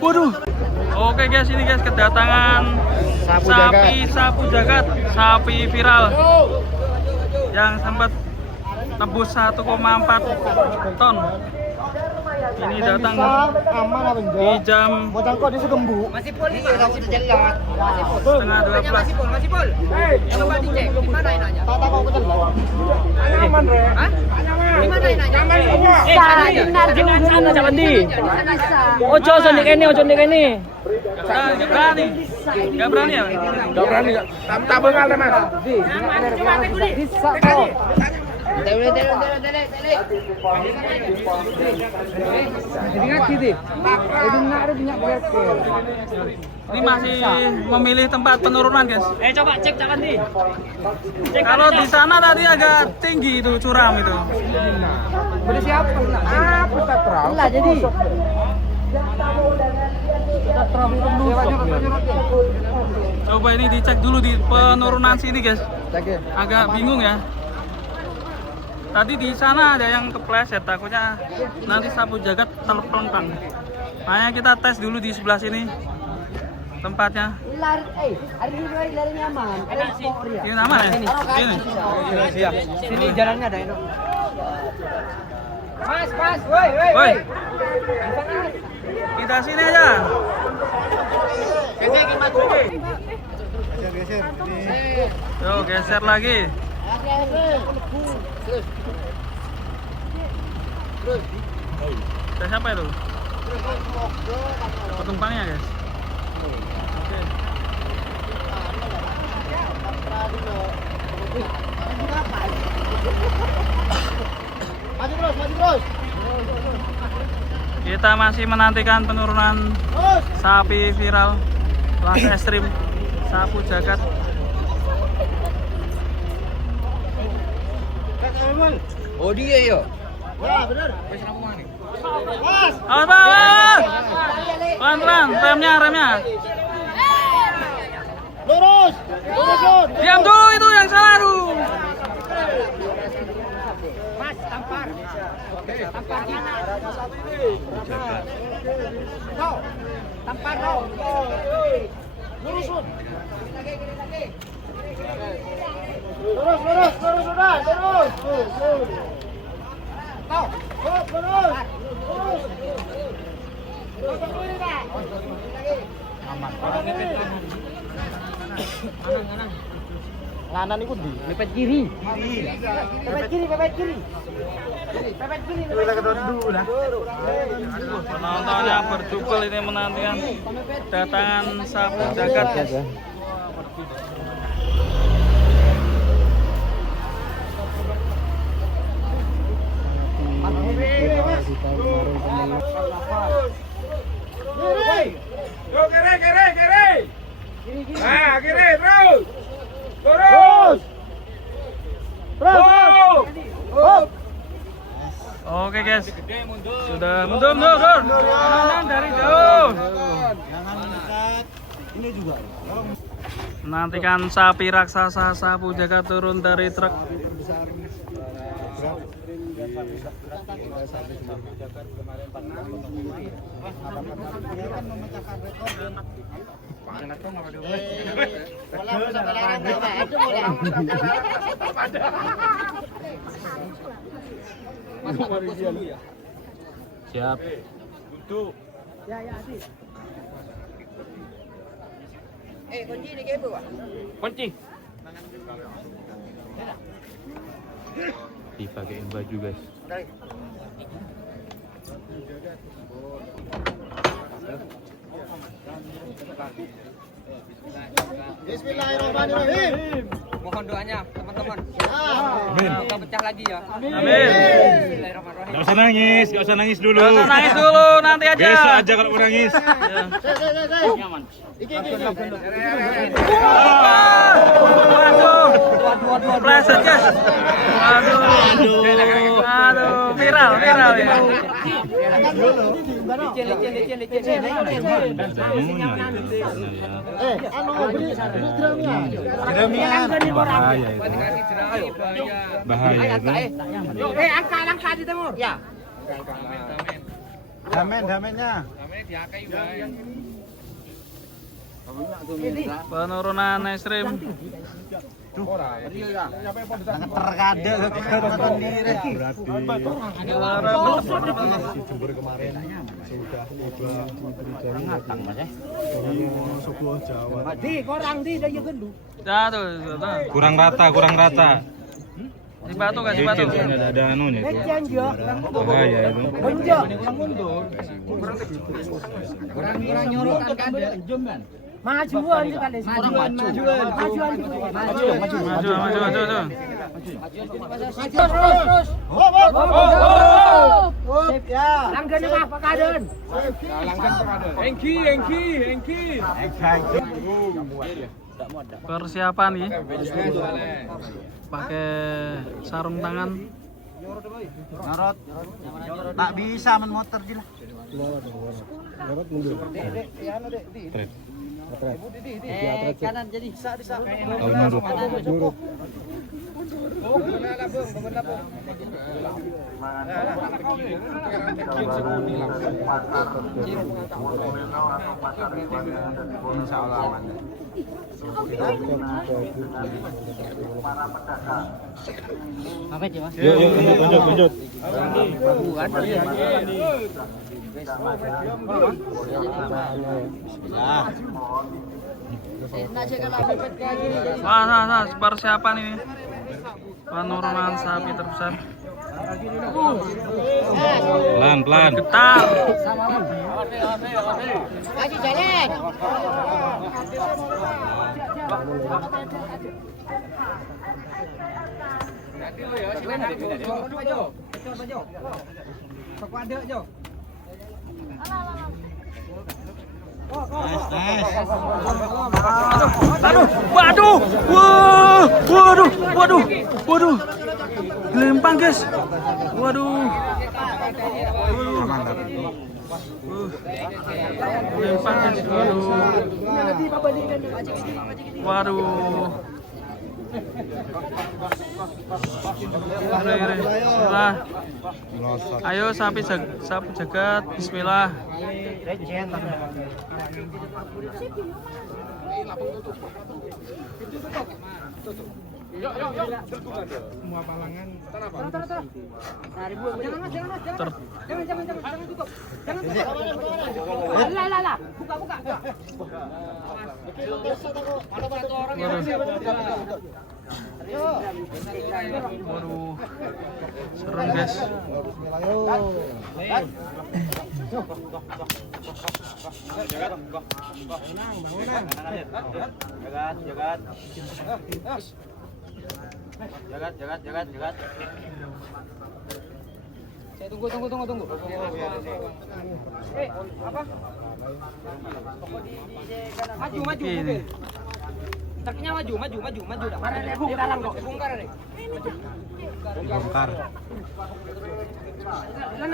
Waduh. Oke guys, ini guys kedatangan sapu jagat, sapi viral yang sempat tembus 1,4 ton. Ini datang di jam setengah 12. Ojo nek kene. Gak berani ya? Gak berani. Tak bengal Mas. Ini masih memilih tempat penurunan guys. Coba cek jangan di. Kalau di sana tadi agak tinggi itu curam itu. Udah siapa? Pusat perahu. Lah jadi. Coba ini dicek dulu di penurunan sini guys. Agak bingung ya. Tadi di sana ada yang kepleset, takutnya nanti sapu jagat terpelengkang. Makanya kita tes dulu di sebelah sini tempatnya. Lari nyaman. Ini aman ya? Ini. Siap. Sini jalannya ada itu. Mas, Woi. Kita sini aja. Geser. Tuh, geser lagi. Ada siapa itu? Penumpangnya guys. Oke. Maju terus. Kita masih menantikan penurunan sapi viral kelas ekstrim sapu jagat. Oh dia ya. Ya benar. Awas, pelan-pelan, remnya. Lurus. Diam dulu, itu yang salah tuh. Mas, tampar. Tampar dong. Lurus. Lanan ikut di Pepet kiri. Penontonnya berjubel ini menantikan kedatangan sapu jagat. Kiri. Nah, kiri terus. Terus. Oke guys, sudah mundur. Dari jauh. Ini juga. Menantikan sapi raksasa sapu jagat turun dari truk. Siap. Ya, Adik. Kunci ni ke apa? Kunci. Dipakein baju guys. Bismillahirrahmanirrahim. Mohon doanya teman-teman. Amin. Semoga pecah lagi ya. Amin. Bismillahirrahmanirrahim. Gak usah nangis dulu. Gak usah nangis dulu, nanti aja. Besok aja kalau mau nangis. Nyaman. Iki. Waduh, pleset guys. Aduh, viral ya. Bahaya itu. Bahaya itu. Angka di timur. Ya. Damennya. Penurunan ekstrim. Terkada kekuatan diri. Sumber kemarin sudah matang Mas ya. Sebuah Jawa. Korang di daya gendu. Ya tuh. Kurang rata. Di batu kan, di batu. Ada anunya itu. Bahaya itu. Kurang nyorotan kan. Majuan juga deh. Majuan. Terus. Sip ya. Langgan mah pakaden. Langgan pakaden. Engki. Persiapan nih. Pakai sarung tangan. Nyorot. Tak bisa men motor gila. Lewat mundur. Kanan jadi bisa. Mundur. Insyaallah aman. Apa sih Mas? Yuk, lanjut. Wah, persiapan ini. Penurunan sapi terbesar. Pelan. Getar. Lagi jalan. Waduh. Gelempang guys. Waduh. Gelempang guys. Waduh. Bismillah. Ayo sapi jagat. Bismillah. Semua palangan. Jangan tutup. Lah. Buka. Waduh. Serem guys. Jagat. Saya tunggu. Apa? Maju. Truknya maju dah. Mana ada bongkaran kok? Bongkar deh. Bongkar. Nang.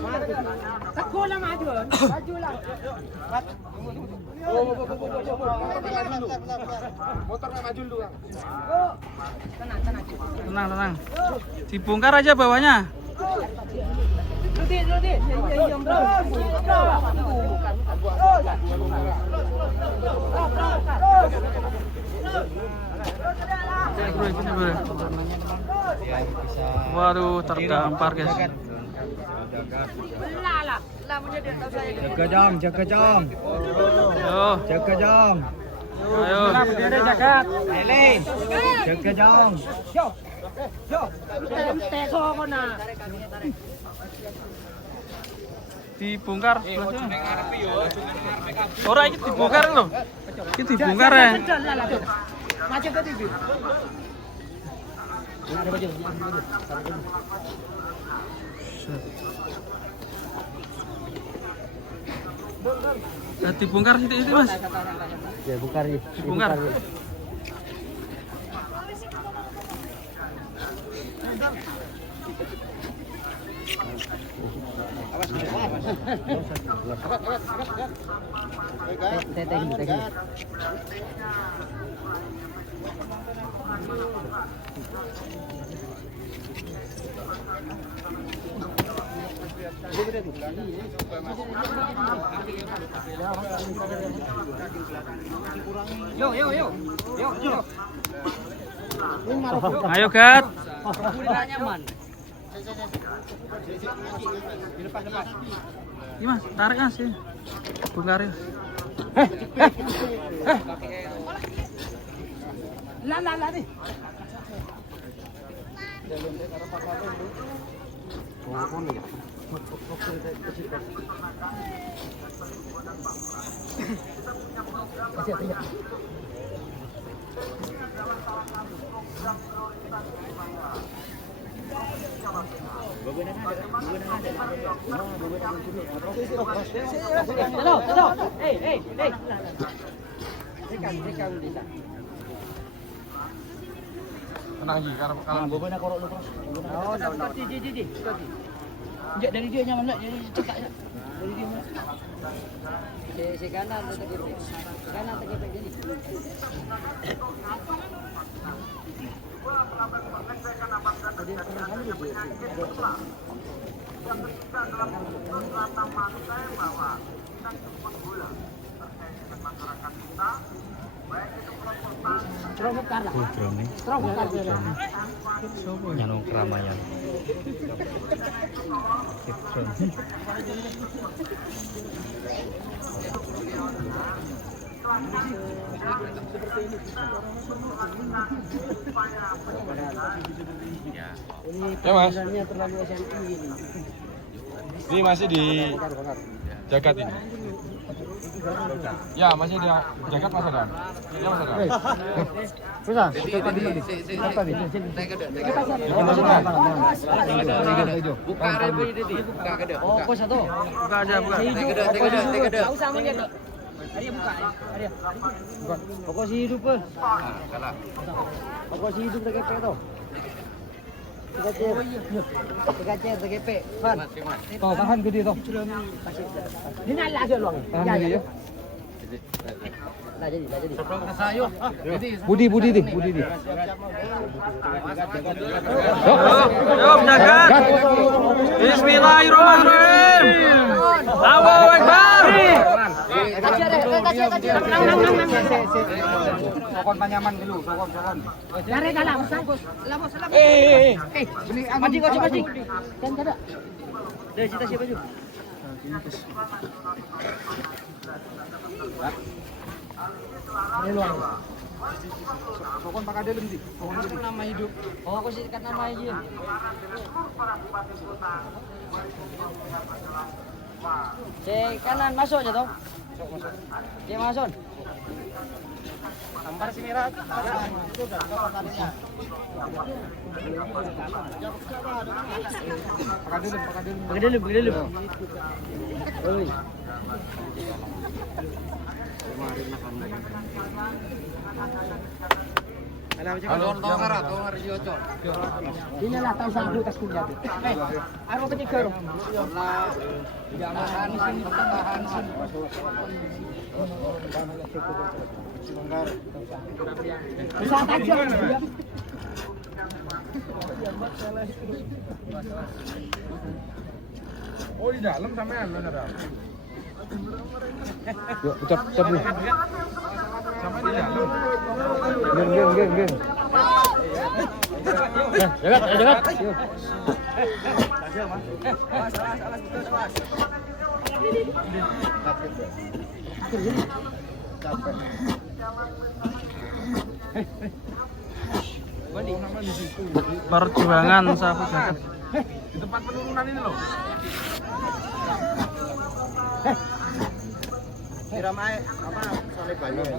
Maju. Sekolah maju lah. Motornya maju dulu, Kang. Tenang. Dibongkar aja bawahnya. Rudi. Waduh, terdampar guys. Jaga jong. Ayo. Berdiri Jagat. Elin. Jaga jong. Dibongkar. Ora iki dibongkar lho. Iki dibongkar ya. Maju ke TV. Dibongkar itu Mas. Ya, bongkar nih. Dibongkar. Yo. Ayo Gat. Ini Mas, tarik Mas sih. Bongkar ya. Lah nih. Tenang Ji, kalau bobo nak korok lu. Oh, Ji. Injak dari dia nyaman nak, jadi cetak ya. Dari dia mana? Si kanan tak kepek. Kanan tak kepek jadi. Nyano keramaian. Ya Mas. Ini masih di Jagat ini. Ya masih di Jagat Mas ada. Ya Mas ada. Bisa. Buka ada. Oh, kok satu. Buka aja, buka. Enggak usah aman ya, Dok. Hari buka. Hari. Pokok si hidup ke. Pokok si hidup TGP tuh. Tegacer TGP. Pan. Tuh, tahan gede tuh. Ini nala aja luang. Tahan gede ya. Lah jadi. Budi di. Yuk, Jagat. Bismillahirrahmanirrahim. Allahu Akbar. Sokon panyaman dulu, sokon. Dari dalam sangkut. Lama. Mati. Kan kada. Dari cita siapa juga? Ini luang. Sokon pakai dalam sih. Nama hidup. Oh, aku sih nama aja. Cek kanan masuk aja toh. Cek masuk. Tampar sini Rat. Pakai dulu. Oi. Halo, tonggar Jocol. Ini lah tahu sang tas kunya tu. Aku pergi ke. Jangan tahan. Bisa tajam. Oh, di dalam sampean lo ada. Yuk, ucap dulu. Sama di dalam. Geng. Jagat. Yuk. Perjuangan Sapu Jagat. Di tempat penurunan ini loh. Siram air apa sampai banyak.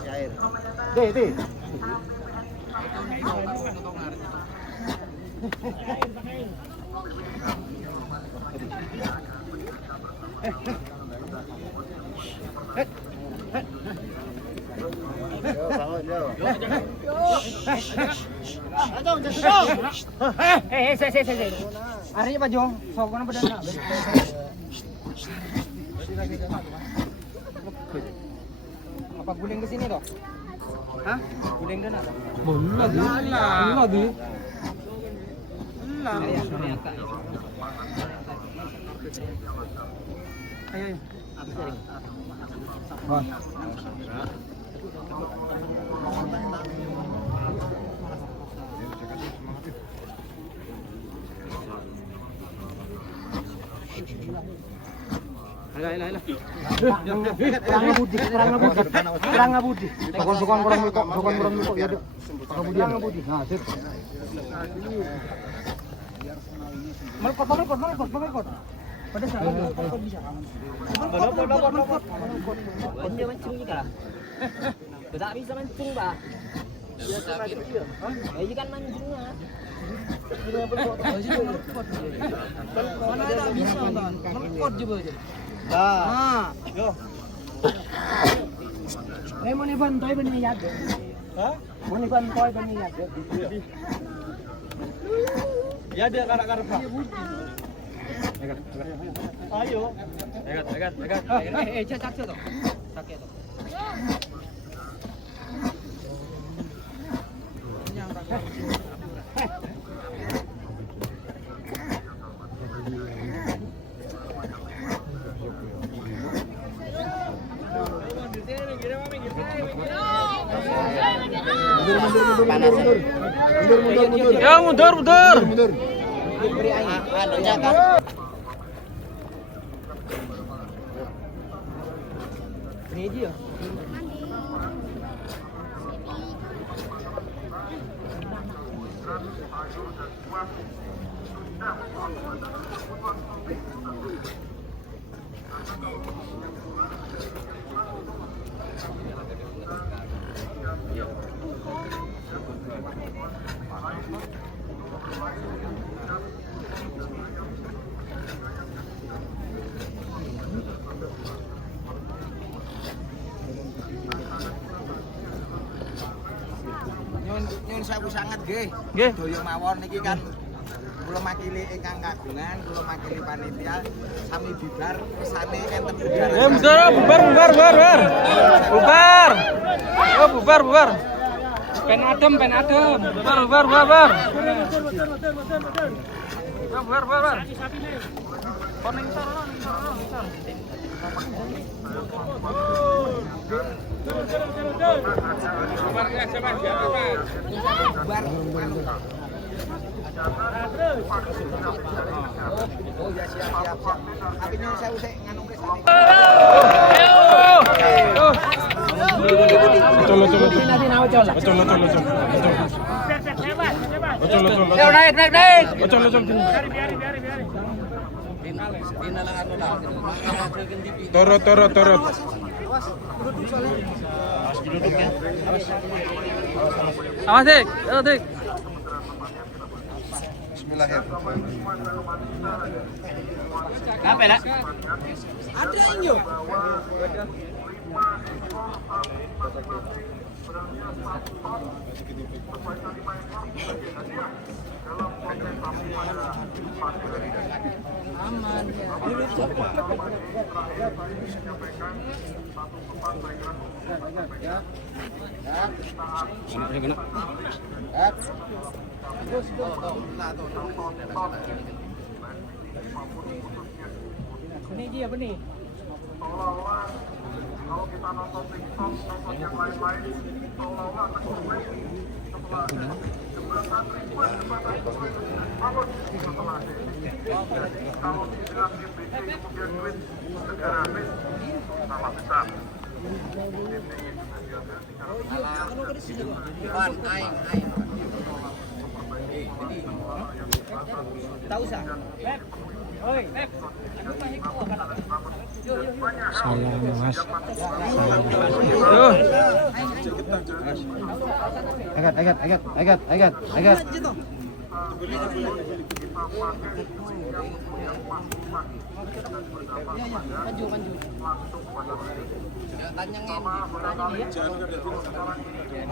Si air. Deh. Saya. Hari Pak Jong, sokona pada nak. Apa guling ke sini toh? Hah? Guling dah nak? Belum lagi. Ayo. Perang budi. Sokon kurang mikok ya, Dok. Perang budi. Nah, sip. Melkot. Pada saya bisa. Melkot. Dia mancing juga. Tak bisa mancing, Pak. Dia sakit dia. Ini kan mancingnya. Mana ada bisa, Bang. Melkot juga aja. Ah. Yo. Mau ni bantoy ba ni yag? Ha? Mau ni bantoy ba ni yag? Ya dia karak-karak pa. Ayo. Dekat. Cak to. Sakit to. Ya mundur. Beri air. Jagat. Ini dia. Nyun sewu sanget nggih. Nggih. Daya mawon niki kan kula makili ingkang kagungan, kula makili panitia sami bibar kesane enten bubar. Ya bubar. Bubar. Pen adem. Bubar. Bubar. Koning sor. Oh ya siap. Tapi nyun sewu sik nganu kesane. Turut. Awas dik. Bismillahirrahmanirrahim. Apa lah? Ada inyo. Aman ya. Ini dia apa nih? Kalau kita nonton TikTok, nonton yang lain-lain, seolah-olah sebuah jembatan ribuan jembatan harus setelah jadi kalau dibilang GBC kemudian duit negara habis sama besar. Tahu sah? Oi, Salah mas. Agat.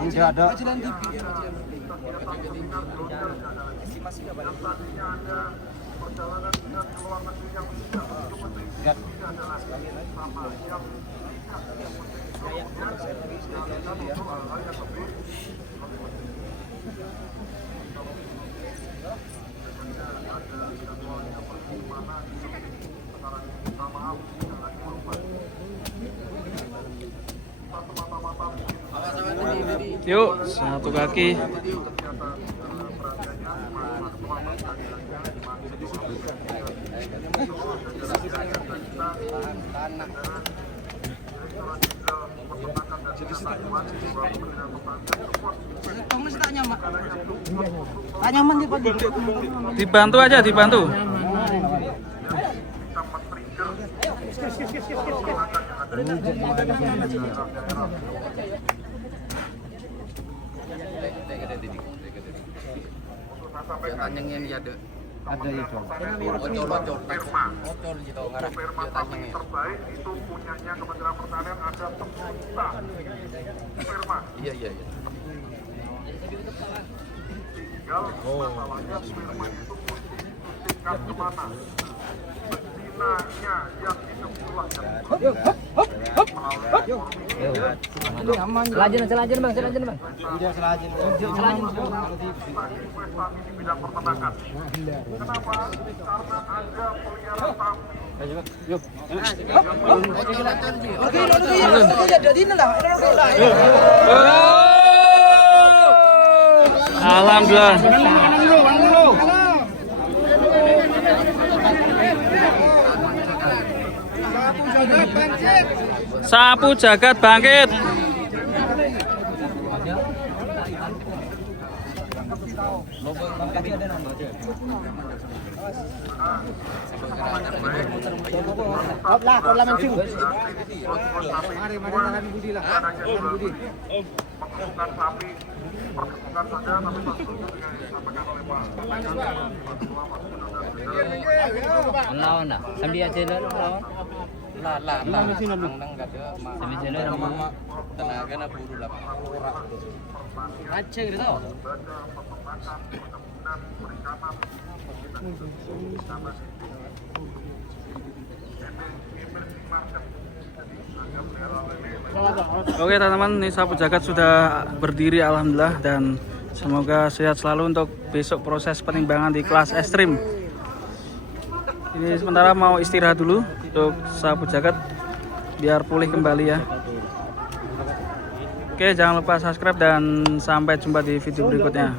Enggak ada. Yuk, satu kaki. Dibantu aja, dibantu. Ada itu. Sapi terbaik itu punyanya Kementerian Pertanian ada 10 juta sperma. Iya. Tinggal masalahnya sperma itu mesti disuntikan kemana? Betinanya yang dikeluarkan Selajin bang. Iya, selajin. investasi di bidang peternakan. Kenapa? Karena ada peliharaan sapi. Yuk. Alhamdulillah. Sapu jagat bangkit. Mengumpulkan sapi, perkebunan saja, tapi tak setuju dengan yang disampaikan oleh Pak. Lawan lah, sambil aja lawan. Sambil jalan sama tenaga na puro lah. Kaca gitu. Oke teman-teman, ini sapu jagat sudah berdiri alhamdulillah, dan semoga sehat selalu untuk besok proses penimbangan di kelas ekstrim. Ini sementara mau istirahat dulu untuk sapu jagat biar pulih kembali ya. Oke, jangan lupa subscribe dan sampai jumpa di video berikutnya.